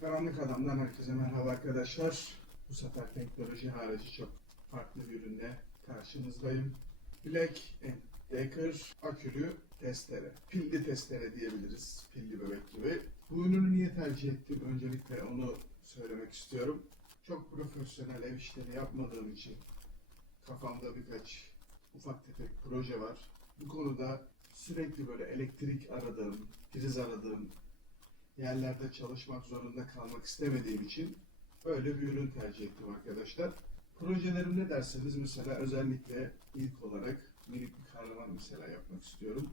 Karanlık Adam'dan herkese merhaba arkadaşlar. Bu sefer teknoloji harici çok farklı bir ürünle karşınızdayım. Black Decker akülü testere. Pilli testere diyebiliriz. Pilli bebek gibi. Bu ürünü niye tercih ettim? Öncelikle onu söylemek istiyorum. Çok profesyonel ev işleri yapmadığım için kafamda birkaç ufak tefek proje var. Bu konuda sürekli böyle elektrik aradığım, priz aradığım yerlerde çalışmak zorunda kalmak istemediğim için böyle bir ürün tercih ettim arkadaşlar. Projelerim ne derseniz mesela özellikle ilk olarak minik bir kahraman mesela yapmak istiyorum.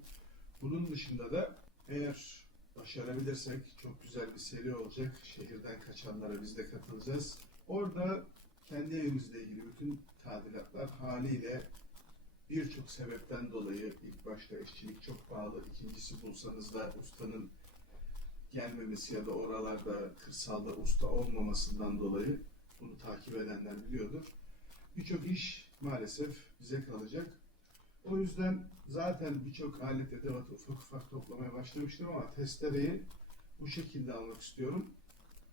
Bunun dışında da eğer başarabilirsek çok güzel bir seri olacak. Şehirden kaçanlara biz de katılacağız. Orada kendi evimizle ilgili bütün tadilatlar haliyle birçok sebepten dolayı ilk başta işçilik çok pahalı, ikincisi bulsanız da ustanın gelmemesi ya da oralarda kırsalda usta olmamasından dolayı bunu takip edenler biliyordur. Birçok iş maalesef bize kalacak. O yüzden zaten birçok alet edevatı ufak ufak toplamaya başlamıştım ama testereyi bu şekilde almak istiyorum.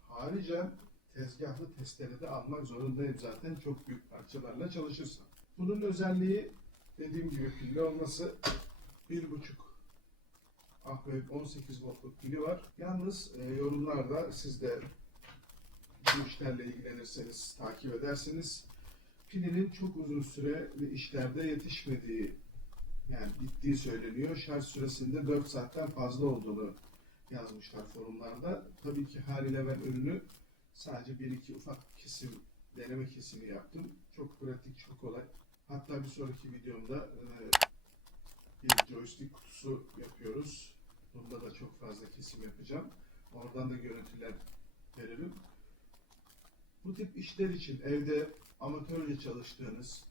Harica tezgahlı testere de almak zorundayım zaten çok büyük parçalarla çalışırsam. Bunun özelliği dediğim gibi pilli olması bir buçuk Ahmet 18 voltluk pili var. Yalnız e, yorumlarda siz de bu işlerle ilgilenirseniz takip ederseniz pilinin çok uzun süre ve işlerde yetişmediği yani bittiği söyleniyor. Şarj süresinde 4 saatten fazla olduğunu yazmışlar forumlarda. Tabii ki haliyle ben ürünü sadece bir iki ufak kesim, deneme kesimi yaptım. Çok pratik, çok kolay. Hatta bir sonraki videomda e, bir joystick kutusu yapıyoruz. Bunda da çok fazla kesim yapacağım. Oradan da görüntüler veririm. Bu tip işler için evde amatörce çalıştığınız,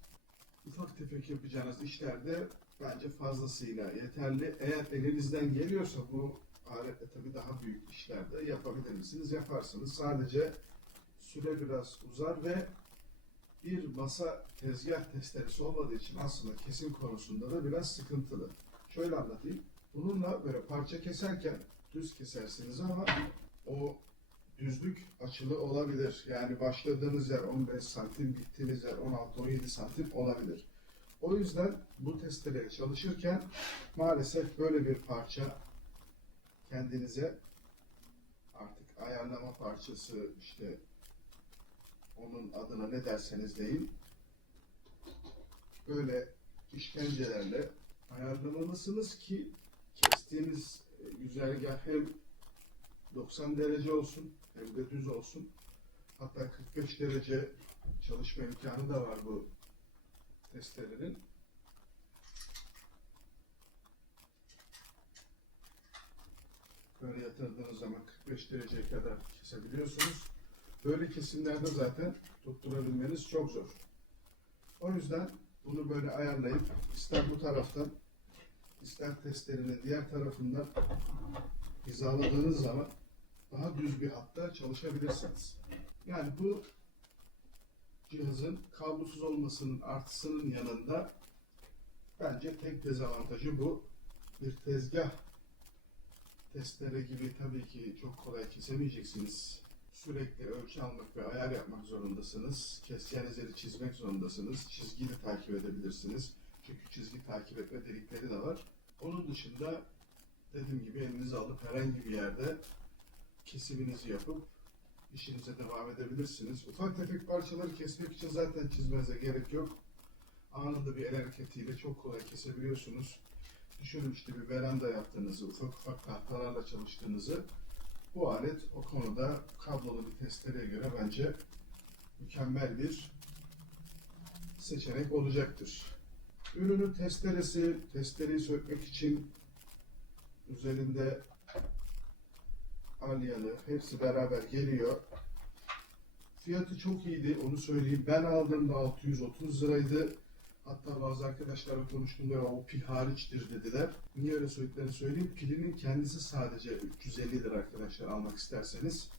ufak tefek yapacağınız işlerde bence fazlasıyla yeterli. Eğer elinizden geliyorsa bu aletle tabii daha büyük işlerde yapabilir misiniz? Yaparsınız. Sadece süre biraz uzar ve bir masa tezgah testeresi olmadığı için aslında kesim konusunda da biraz sıkıntılı. Şöyle anlatayım. Bununla böyle parça keserken düz kesersiniz ama o düzlük açılı olabilir. Yani başladığınız yer 15 santim, bittiğiniz yer 16-17 santim olabilir. O yüzden bu testereyle çalışırken maalesef böyle bir parça kendinize artık ayarlama parçası işte onun adına ne derseniz deyin böyle işkencelerle ayarlamalısınız ki kestiğiniz e, güzergah hem 90 derece olsun hem de düz olsun. Hatta 45 derece çalışma imkanı da var bu testlerin. Böyle yatırdığınız zaman 45 dereceye kadar kesebiliyorsunuz. Böyle kesimlerde zaten tutturabilmeniz çok zor. O yüzden bunu böyle ayarlayıp ister bu taraftan ister testlerinin diğer tarafından hizaladığınız zaman daha düz bir hatta çalışabilirsiniz. Yani bu cihazın kablosuz olmasının artısının yanında bence tek dezavantajı bu. Bir tezgah testere gibi tabii ki çok kolay kesemeyeceksiniz. Sürekli ölçü almak ve ayar yapmak zorundasınız. Keseceğiniz çizmek zorundasınız. Çizgiyi takip edebilirsiniz. Çünkü çizgi takip etme delikleri de var. Onun dışında dediğim gibi elinizi alıp herhangi bir yerde kesiminizi yapıp işinize devam edebilirsiniz. Ufak tefek parçaları kesmek için zaten çizmenize gerek yok. Anında bir el hareketiyle çok kolay kesebiliyorsunuz. Düşünün işte bir veranda yaptığınızı, ufak ufak tahtalarla çalıştığınızı. Bu alet o konuda kablolu bir testereye göre bence mükemmel bir seçenek olacaktır. Ürünün testeresi, testereyi sökmek için üzerinde alyalı hepsi beraber geliyor. Fiyatı çok iyiydi onu söyleyeyim. Ben aldığımda 630 liraydı. Hatta bazı arkadaşlarla konuştuğumda "Ya o pil hariçtir dediler. Niye öyle söylediklerini söyleyeyim. Pilinin kendisi sadece 350 lira arkadaşlar almak isterseniz.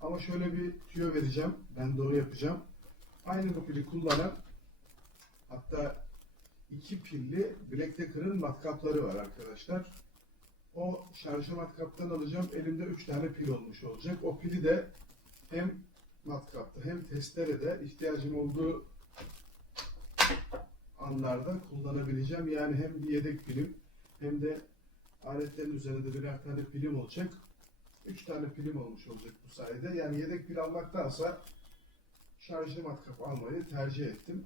Ama şöyle bir tüyo vereceğim. Ben doğru yapacağım. Aynı bu pili kullanan hatta iki pilli Black Decker'ın matkapları var arkadaşlar. O şarjı matkaptan alacağım. Elimde 3 tane pil olmuş olacak. O pili de hem matkapta hem testerede ihtiyacım olduğu anlarda kullanabileceğim. Yani hem yedek pilim hem de aletlerin üzerinde birer tane pilim olacak. 3 tane pilim olmuş olacak bu sayede. Yani yedek pil almaktansa şarjlı matkap almayı tercih ettim.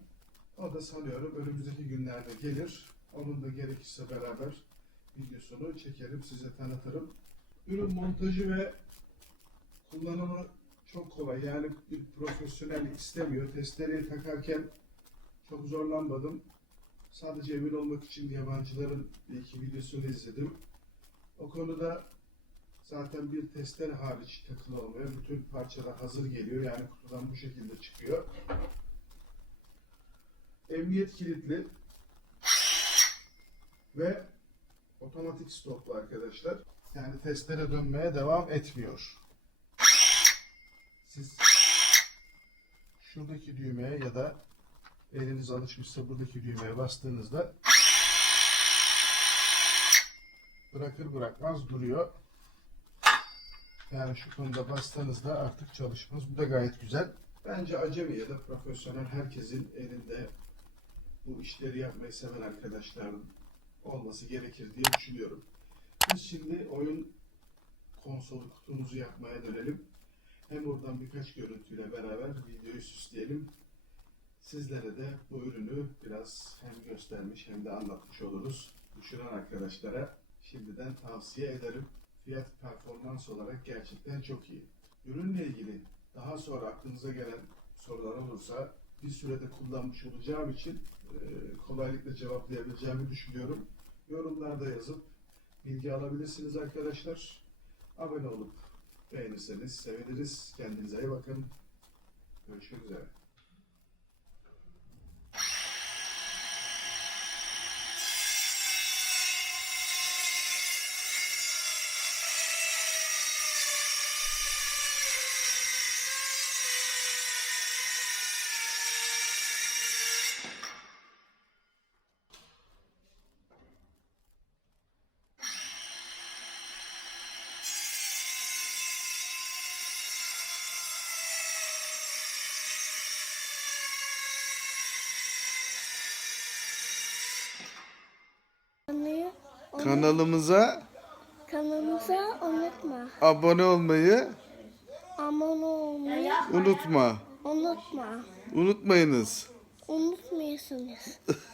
O da sanıyorum önümüzdeki günlerde gelir. Onun da gerekirse beraber videosunu çekerim, size tanıtırım. Ürün montajı ve kullanımı çok kolay. Yani bir profesyonel istemiyor. Testereyi takarken çok zorlanmadım. Sadece emin olmak için yabancıların bir iki videosunu izledim. O konuda zaten bir testere hariç takılı olmuyor. Bütün parçalar hazır geliyor. Yani kutudan bu şekilde çıkıyor. Emniyet kilitli ve otomatik stoplu arkadaşlar. Yani testere dönmeye devam etmiyor. Siz şuradaki düğmeye ya da eliniz alışmışsa buradaki düğmeye bastığınızda bırakır bırakmaz duruyor. Yani şu konuda bastığınızda artık çalışmaz. Bu da gayet güzel. Bence acemi ya da profesyonel herkesin elinde bu işleri yapmayı seven arkadaşların olması gerekir diye düşünüyorum. Biz şimdi oyun konsolu kutumuzu yapmaya dönelim. Hem buradan birkaç görüntüyle beraber videoyu süsleyelim. Sizlere de bu ürünü biraz hem göstermiş hem de anlatmış oluruz. Düşünen arkadaşlara şimdiden tavsiye ederim. Fiyat performans olarak gerçekten çok iyi. Ürünle ilgili daha sonra aklınıza gelen sorular olursa bir sürede kullanmış olacağım için e, kolaylıkla cevaplayabileceğimi düşünüyorum. Yorumlarda yazıp bilgi alabilirsiniz arkadaşlar. Abone olup beğenirseniz seviniriz. Kendinize iyi bakın. Görüşmek üzere. Kanalımıza kanalımıza unutma. abone olmayı Abone olmayı unutma. unutma. Unutmayınız. Unutmuyorsunuz.